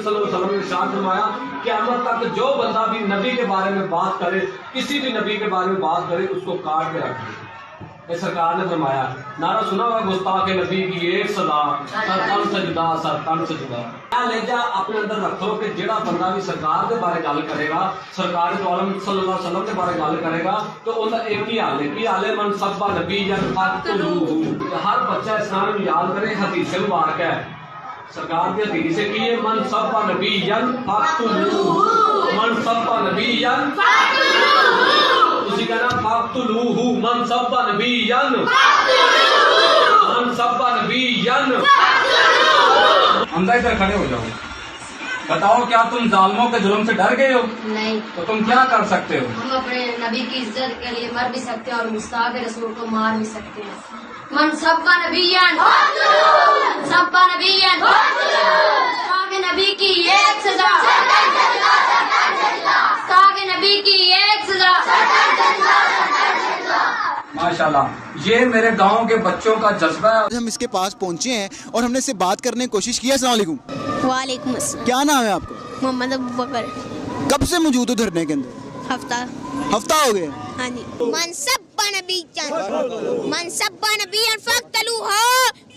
सल्लल्लाहु अलैहि वसल्लम ने इरशाद फरमाया क़यामत तक जो बंदा भी नबी के बारे में बात करे, किसी भी नबी के बारे में बात करे, उसको काट के रख दे। सरकार ने फरमाया, नारा सुना होगा गुस्ताख नबी की एक सदा, सर तन सजदा, सर तन सजदा। क्या लेजा अपने अंदर रखो कि जेड़ा बंदा भी सरकार के बारे गल करेगा, सरकार तो आलम सल्लल्लाहु अलैहि वसल्लम के बारे गल करेगा, तो उनका एक ही हाल है कि आले मन सब्बा नबी जन फक्तलूहु। हर बच्चा इस्लाम याद करे, हदीस मुबारक है सरकार की हदीस है कि ये मन सब्बा नबी जन फक्तलूहु, मन सब्बा नबी जन उसी का नाम फक्तलूहु, मन सब्बा नबिय्यन, मन सब्बा नबिय्यन। हमदा इधर खड़े हो जाओ, बताओ क्या तुम जालिमों के जुल्म से डर गए हो? नहीं। तो तुम क्या कर सकते हो? हम अपने नबी की इज्जत के लिए मर भी सकते हैं और गुस्ताख रसूल को मार भी सकते हैं। मन सब्बा नबिय्यन, सब्बा नबिय्यन, गुस्ताख नबी की एक सजा, गुस्ताख नबी की एक सजा। माशाल्लाह, ये मेरे गांव के बच्चों का जज्बा है। हम इसके पास पहुंचे हैं और हमने इससे बात करने की कोशिश की। अस्सलाम वालेकुम। वालेकुम अस्सलाम। क्या नाम है आपका? मोहम्मद अबू बकर। कब से मौजूद हो धरने के अंदर? हफ्ता हो गया। हाँ जी। मनसब्बा नबी फक्तलूहु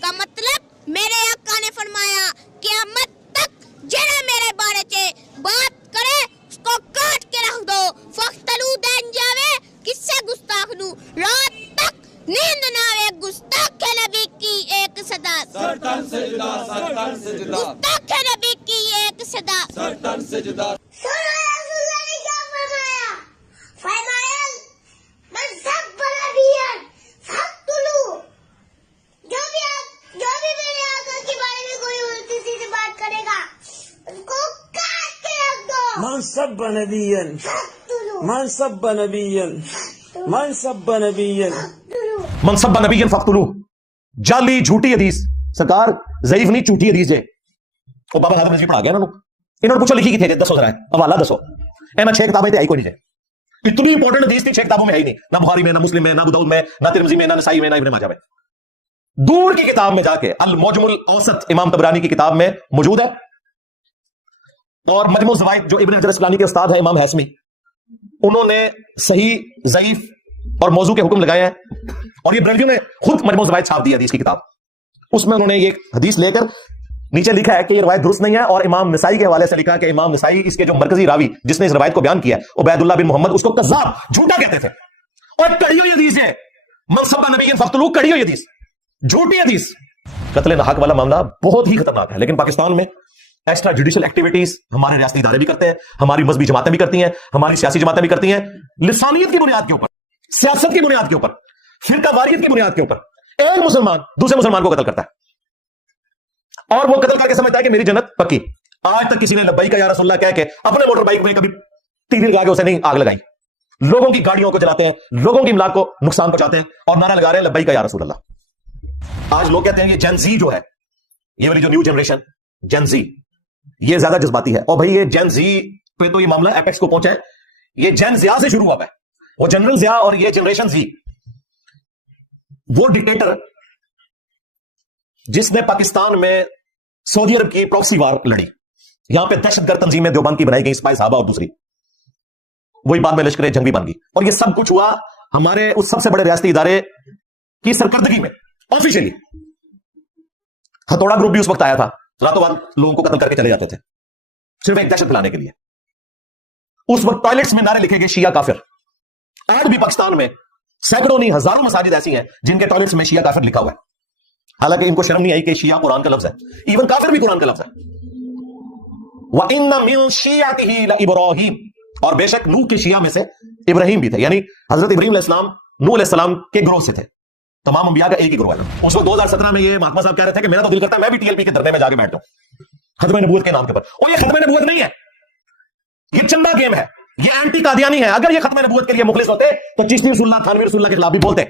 का मतलब मेरे आका ने फरमाया क़यामत तक जेड़ा मेरे बारे में बात करे उसको काट के रख दो। फक्तलू देन जावे किससे गुस्ताख नू, रात तक नींद ना आवे गुस्ताख नबी की एक सदा, सरतन सजदा, सरतन सजदा, गुस्ताख नबी की एक सदा, सरतन सजदा। मनसब नबियन, मनसब नबियन, मनसब नबियन, मनसब नबियन फक्तुलू। जाली झूठी हदीस सरकार ज़ईफ नहीं झूठी हदीस जे ओ बाबा हादम नजीब पढ़ा गया ना। इन्होंने पूछो लिखी किथे दसो जरा हवाला दसो। ए मैं 6 किताबें ते आई कोई नहीं जे। इतनी इंपॉर्टेंट हदीस थी 6 किताबों में है ही नहीं, ना बुखारी में, ना मुस्लिम में, ना अबू दाऊद में, ना तिरमिज़ी में, ना नसाई में, ना इब्न माजा में। दूर की किताब में जाके अल मुअज्जमुल औसत इमाम तबरानी की किताब में मौजूद है। और मजमू ज़वाइद जो इब्न हजर अस्क़लानी के उस्ताद है इमाम हैसमी, उन्होंने सही, ज़ईफ और मौजू के हुक्म लगाए हैं। और ये ब्रंजियों ने खुद मजमू ज़वाइद छाप दिया हदीस की किताब, उसमें उन्होंने ये हदीस लेकर नीचे लिखा है कि ये रवायत दुरुस्त नहीं है। और इमाम नसाई के हवाले से लिखा कि इमाम नसाई इसके जो मरकजी रावी जिसने इस रवायत को बयान किया उबैदुल्लाह बिन मोहम्मद, उसको कज़्ज़ाब, झूठा कहते थे। और कड़ी हुई हदीस है, मनसब नबिय्यन फक्तुलू, कड़ी हुई हदीस, झूठी हदीस। कत्ल हक वाला मामला बहुत ही खतरनाक है। लेकिन पाकिस्तान में एक्स्ट्रा जुडिशियल एक्टिविटीज हमारे रियासती इदारे भी करते हैं, हमारी मजहबी जमातें भी करती हैं, हमारी सियासी जमातें भी करती हैं, लिसानियत की बुनियाद के ऊपर, सियासत की बुनियाद के ऊपर, फिरकावारियत की बुनियाद के ऊपर एक मुसलमान दूसरे मुसलमान को कत्ल करता है और वो कत्ल करके समझता है कि मेरी जन्नत पक्की। आज तक किसी ने लब्बैक या रसूलुल्लाह कह के अपने मोटर बाइक में कभी तीली लगा के उसे नहीं आग लगाई। लोगों की गाड़ियों को जलाते हैं, लोगों की इमलाक को नुकसान पहुंचाते हैं और नारा लगा रहे हैं लब्बैक या रसूलुल्लाह। आज लोग कहते हैं कि जेन ज़ी जो है, ये वाली जो न्यू जनरेशन जेन ज़ी, ये ज्यादा जज्बाती है। और भाई ये जेन ज़ी पे तो ये मामला एपेक्स को पहुंचा है। ये जेन ज़िया से शुरू हुआ है, वो जनरल ज़िया और ये जनरेशन ज़ी, वो डिक्टेटर जिसने पाकिस्तान में सऊदी अरब की प्रॉक्सी वार लड़ी, यहां पे दहशतगर्द तंजीमें देवबंद की बनाई गई, स्पाई साहबा और दूसरी, वही बाद में लश्कर जंग भी बन गई। और ये सब कुछ हुआ हमारे उस सबसे बड़े रियासती इदारे की सरकर्दगी में, ऑफिशियली। हथौड़ा ग्रुप भी उस वक्त आया था, रातों रात लोगों को कत्ल करके चले जाते थे सिर्फ एक दहशत फैलाने के लिए। उस वक्त टॉयलेट्स में नारे लिखे गए शिया काफिर। आज भी पाकिस्तान में सैकड़ों नहीं हजारों मसाजिद ऐसी हैं जिनके टॉयलेट्स में शिया काफिर लिखा हुआ है। हालांकि इनको शर्म नहीं आई कि शिया कुरान का लफ्ज है, इवन काफिर भी कुरान का लफ्ज है। व इन्ना मिन शियातिही लइब्राहीम, और बेशक नूह के शिया में से इब्राहिम भी थे, यानी हजरत इब्राहिम अलैहिस्सलाम नूह अलैहिस्सलाम के ग्रोह से थे। तमाम अंबिया का एक ही ग्रोह है। उस वक्त 2017 में ये महात्मा साहब कह रहे थे कि मेरा तो दिल करता है मैं भी टीएलपी के धरने में जाके बैठ जाऊं खत्म नबूवत के नाम के ऊपर। और ये खत्म नबूवत नहीं है, ये चंदा गेम है, ये एंटी कादियानी है। अगर ये खत्म नबूवत के लिए मुखलिस होते तो चिश्ती रसूलुल्लाह, थानवी रसूलुल्लाह के खिलाफ भी बोलते।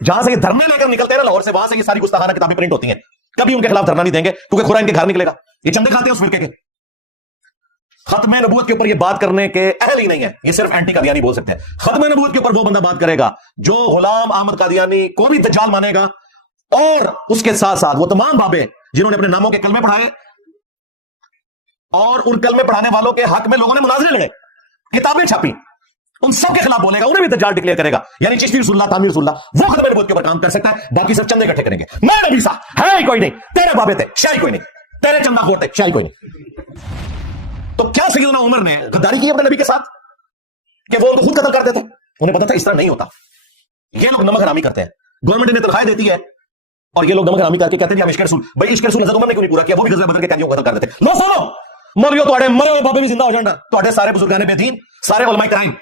जहां से ये धरने लेकर निकलते हैं ना लाहौर से, वहां से ये सारी गुस्ताखाना किताबें प्रिंट होती हैं। कभी उनके खिलाफ धरना नहीं देंगे क्योंकि खुरा इनके घर निकलेगा। ये चंदे खाते हैं उस फिरके के। खत्म नबूवत के ऊपर ये बात करने के अहल ही नहीं है, ये सिर्फ एंटी कादियानी बोल सकते हैं। खत्म नबूवत के ऊपर वो बंदा बात करेगा जो गुलाम अहमद कादियानी को भी दज्जाल मानेगा, और उसके साथ साथ वो तमाम बाबे जिन्होंने अपने नामों के कलमे पढ़ाए और उन कलमे पढ़ाने वालों के हक में लोगों ने मुनाजरे लड़े, किताबें छापी, उन सब के खिलाफ बोलेगा, उन्हें भी दज्जाल डिक्लेयर करेगा। यानी चिश्ती रसूलुल्लाह, तामीर रसूलुल्लाह वो खत्म नबूवत के ऊपर काम कर सकता है, बाकी सब चंदे इकट्ठे करेंगे। मैं नबी सा है ही कोई नहीं, तेरे बाबे थे शाही कोई नहीं, तेरे चंदा खोर थे शाही कोई नहीं। तो क्या सैयदना उमर ने गद्दारी की अपने नबी के साथ कि वो उनको खुद कत्ल करते थे? उन्हें पता था इस तरह नहीं होता, ये लोग नमक हरामी करते हैं, गवर्नमेंट इन्हें तनख्वाहें देती है और ये लोग नमक हरामी करके कहते हैं हम इश्क रसूल। भाई इश्क रसूल हज़रत उमर ने क्यों नहीं पूरा किया? वो भी गज़वे बदर के कैदियों को कत्ल कर देते। लो सुनो, मौलवियों तोड़े मरे हुए बाबे भी जिंदा हो जाना, तोड़े सारे बुजुर्गाने बेदीन, सारे उलमाए कराइम,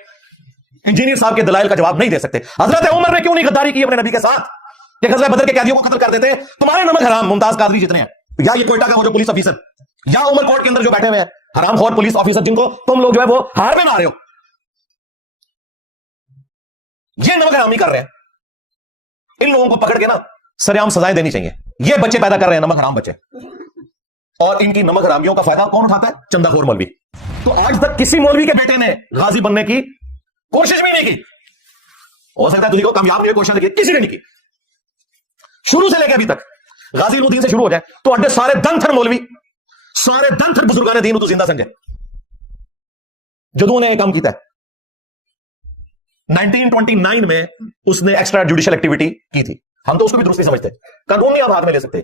इंजीनियर साहब के दलाइल का जवाब नहीं दे सकते। हजरत उमर ने क्यों नहीं गद्दारी की अपने नबी के साथ कि गज़वे बदर के कैदियों को कत्ल कर देते? तुम्हारे नमक हराम मुमताज कादरी जितने हैं, या ये कोयटा का वो जो पुलिस ऑफिसर, या उमर कोर्ट के अंदर जो बैठे हुए हैं हरामखोर पुलिस ऑफिसर जिनको तुम लोग जो है वो हार में मारे हो, ये नमक हरामी कर रहे हैं। इन लोगों को पकड़ के ना सरेआम सजाएं देनी चाहिए। ये बच्चे पैदा कर रहे हैं नमक हराम बच्चे, और इनकी नमक हरामियों का फायदा कौन उठाता है? चंदाखोर मौलवी। तो आज तक किसी मौलवी के बेटे ने गाजी बनने की कोशिश भी नहीं की। हो सकता है तुझे को कामयाब नहीं कोशिश की, किसी ने नहीं की। शुरू से लेकर अभी तक गाजी उद्दीन से शुरू हो जाए तो अड्डे सारे दंथर मौलवी, सारे दंथर बुजुर्गाने दीन तो जिंदा समझे जदू ने काम किया। 1929 में उसने एक्स्ट्रा जुडिशियल एक्टिविटी की थी, हम तो उसको भी दुरुस्त नहीं समझते, कानून नहीं आप हाथ में ले सकते।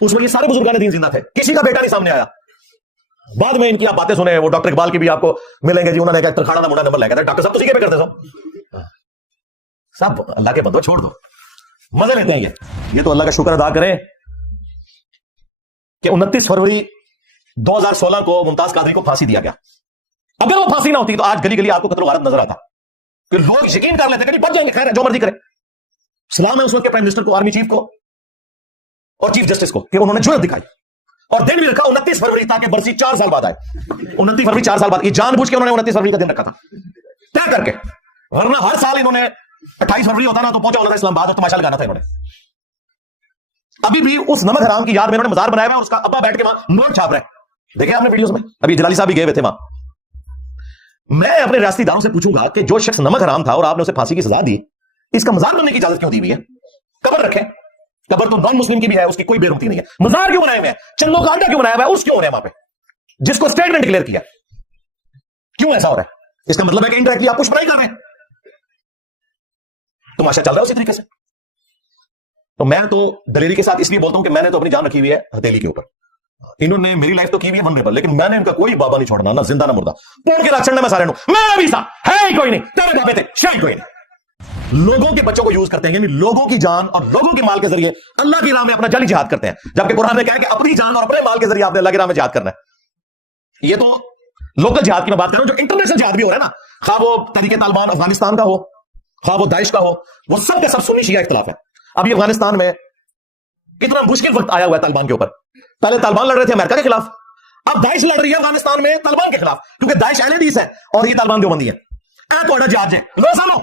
उसमें ये सारे बुजुर्गाने दीन जिंदा थे, किसी का बेटा नहीं सामने आया। बाद में इनकी आप बातें सुने, वो डॉक्टर इकबाल की भी आपको मिलेंगे जी, उन्होंने तरखाना ना मुंडा नंबर लगाया, डॉक्टर साहब तुझी के पे करते सब अल्लाह के बंदो, छोड़ दो, मजे लेते हैं ये तो अल्लाह का शुक्र अदा करें कि 29 फरवरी 2016 को मुमताज कादरी को फांसी दिया गया। अगर वो फांसी ना होती तो आज गली गली आपको कत्ल वारत नजर आता, कि लोग यकीन कर लेते कि बच जाएंगे, खैर जो मर्जी करे। सलाम है उस वक्त के प्राइम मिनिस्टर को, आर्मी चीफ को और चीफ जस्टिस को कि उन्होंने जुर्रत दिखाई और दिन भी रखा 29 फरवरी, ताकि बरसी 4 साल बाद आए। 29 फरवरी 4 साल बाद, ये जानबूझ के उन्होंने 29 फरवरी का दिन रखा था तय करके, वरना हर साल इन्होंने 28 फरवरी होता ना तो पहुंचा होना था इस्लामाबाद और तमाशा लगाना था इन्होंने। अभी भी उस नमक हराम की याद में इन्होंने मजार बनाया हुआ है, उसका अब्बा बैठ के वहां नोट छाप रहे हैं, देखे आपने वीडियोस में, अभी जलाली साहब भी गए हुए थे वहां। मैं अपने रियासतीदारों से पूछूंगा कि जो शख्स नमक हराम था और आपने उसे फांसी की सजा दी, इसका मजार बनने की इजाजत क्यों दी हुई है? कब्र रखें, कब्र तो नॉन मुस्लिम की भी है, उसकी कोई बेरुमती नहीं है। मजार क्यों बनाए हुए हैं? चंदों का अड्डा क्यों बनाया हुआ है? उर्स क्यों हो रहे हैं वहां पे, जिसको स्टेटमेंट डिक्लेयर किया? क्यों ऐसा हो रहा है? इसका मतलब है कि इनडायरेक्टली आप कुछ बुराई कर रहे हैं, तमाशा चल रहा है उसी तरीके से। तो मैं तो दलेरी के साथ इसलिए बोलता हूं कि मैंने तो अपनी जान रखी हुई है हथेली के ऊपर। इन्होंने मेरी लाइफ तो की हुई है वनरेबल, लेकिन मैंने इनका कोई बाबा नहीं छोड़ना, ना जिंदा ना मुर्दा। पोड़ के रक्षण में सारे मैं भी सा है ही कोई नहीं, तेरे बाबे थे शाही कोई नहीं। लोगों के बच्चों को यूज करते हैं, लोगों की जान और लोगों के माल के जरिए अल्लाह की राह में अपना जाली जिहाद करते हैं, जबकि कुरान ने कहा है कि अपनी जान और अपने माल के जरिए आपने अल्लाह की राह में जिहाद करना है। ये तो लोकल जिहाद की मैं बात कर रहा हूं, जो इंटरनेशनल जिहाद भी हो रहा है ना, खा वो तरीके तालिबान अफगानिस्तान का हो, खा वो दाइश का हो, वो सब का सब सुन्नी शिया इख्तिलाफ है। अभी अफगानिस्तान में कितना मुश्किल वक्त आया हुआ है तालिबान के ऊपर। पहले तालिबान लड़ रहे थे अमेरिका के खिलाफ, अब दाइश लड़ रही है अफगानिस्तान में तालिबान के खिलाफ, क्योंकि दाइश अहले हदीस है और ये तालिबान देवबंदी है। जिहाद है, लो सुनो,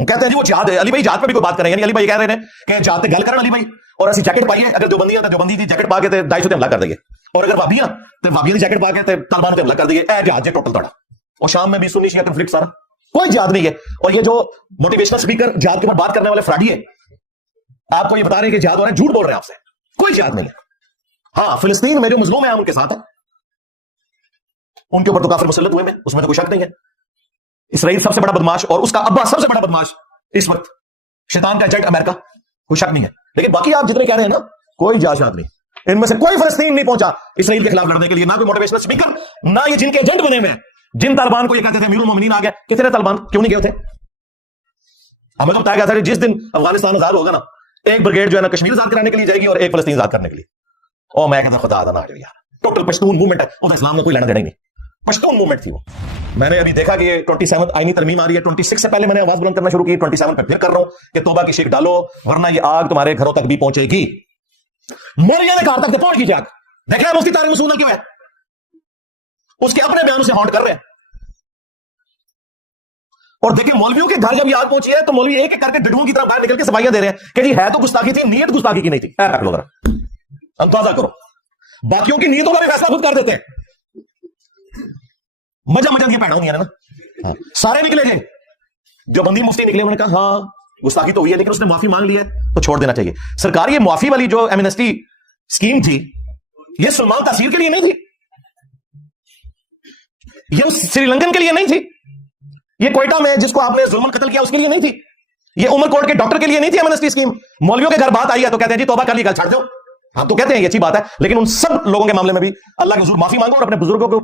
कहते हैं जी वो जिहाद है। अली भाई जिहाद पे भी कोई बात करें, यानी अली भाई कह रहे हैं कि जिहाद गल करन अली भाई, और ऐसी जैकेट पाइए, अगर देवबंदी है तो देवबंदी की जैकेट पा के ते दाइश ते हमला कर देंगे, और अगर वाबियां तो वाबियां की जैकेट पा के ते तालिबान पे हमला कर देंगे। ए जिहाद है टोटल तोड़ा, और शाम में भी सुन्नी शिया कॉन्फ्लिक्ट सारा, कोई जिहाद नहीं है। और ये जो मोटिवेशनल स्पीकर जिहाद के ऊपर बात करने वाले फ्रॉडी है, आपको ये बता रहे हैं कि जिहाद हो रहा है, झूठ बोल रहे हैं आपसे, कोई जिहाद नहीं है। हाँ, फिलिस्तीन में जो मजलूम है उनके साथ है, उनके ऊपर तो काफिर मुसल्लत हुए में, उसमें तो कोई शक नहीं है। इसराइल सबसे बड़ा बदमाश और उसका अब्बा सबसे बड़ा बदमाश इस वक्त, शैतान का एजेंट अमेरिका, कोई शक नहीं है। लेकिन बाकी आप जितने कह रहे हैं ना, कोई जाशात नहीं, इनमें से कोई फिलिस्तीन नहीं पहुंचा इसराइल के खिलाफ लड़ने के लिए, ना कोई मोटिवेशनल स्पीकर, ना ये जिनके एजेंट बने हुए हैं। जिन तालिबान को ये कहते थे अमीरुल मोमिनीन आ गया, कितने तालिबान क्यों नहीं गए थे? हमें तो बताया गया था कि जिस दिन अफगानिस्तान आजाद होगा ना, एक ब्रिगेड जो है ना कश्मीर आजाद कराने के लिए जाएगी और एक फलस्तीन आजाद करने के लिए। और मैं कहता खुदा आदा ना यार, टोटल पश्तून मूवमेंट है, और इस्लाम में कोई लेना देना ही नहीं, पश्तून मूवमेंट थी वो। मैंने अभी देखा कि ये 27 आईनी तरमीम आ रही है, 26 से पहले मैंने आवाज बुलंद करना शुरू की, 27 पे फिर कर रहा हूं कि तौबा की शिक डालो, वरना ये आग तुम्हारे घरों तक भी पहुंचेगी। मौलवियों ने कहा तक पहुंच की आग, देख रहे हैं मुफ्ती तारिक मसूद क्यों है, उसके अपने बयानों से हॉन्ट कर रहे हैं। और देखिए मौलवियों के घर जब ये आग पहुंची है तो मौलवी एक एक करके डिडुओं की तरह बाहर निकल के सफाइयां दे रहे हैं कि जी है तो गुस्ताखी थी, नीयत गुस्ताखी की नहीं थी। ऐसा लो जरा, अंदाजा करो, बाकियों की नीयतों का भी फैसला खुद कर देते हैं। मजा की पैड़ा नहीं है ना, सारे निकले थे, जो बंदी मुफ्ती निकले, उन्होंने कहा हाँ गुस्ताखी तो हुई है, लेकिन उसने माफी मांग ली है तो छोड़ देना चाहिए। सरकार ये माफी वाली जो एमनेस्टी स्कीम थी, ये सलमान तासीर के लिए नहीं थी, ये उस श्रीलंकन के लिए नहीं थी, ये क्वेटा में जिसको आपने जुल्मन कत्ल किया उसके लिए नहीं थी, ये उमरकोट के डॉक्टर के लिए नहीं थी एमनेस्टी स्कीम। मौलवियों के घर बात आई है तो कहते हैं जी तौबा कर ली, कल छाड़ दो। आप तो कहते हैं ये अच्छी बात है, लेकिन उन सब लोगों के मामले में भी अल्लाह के हुजूर माफी मांगो और अपने बुजुर्गों को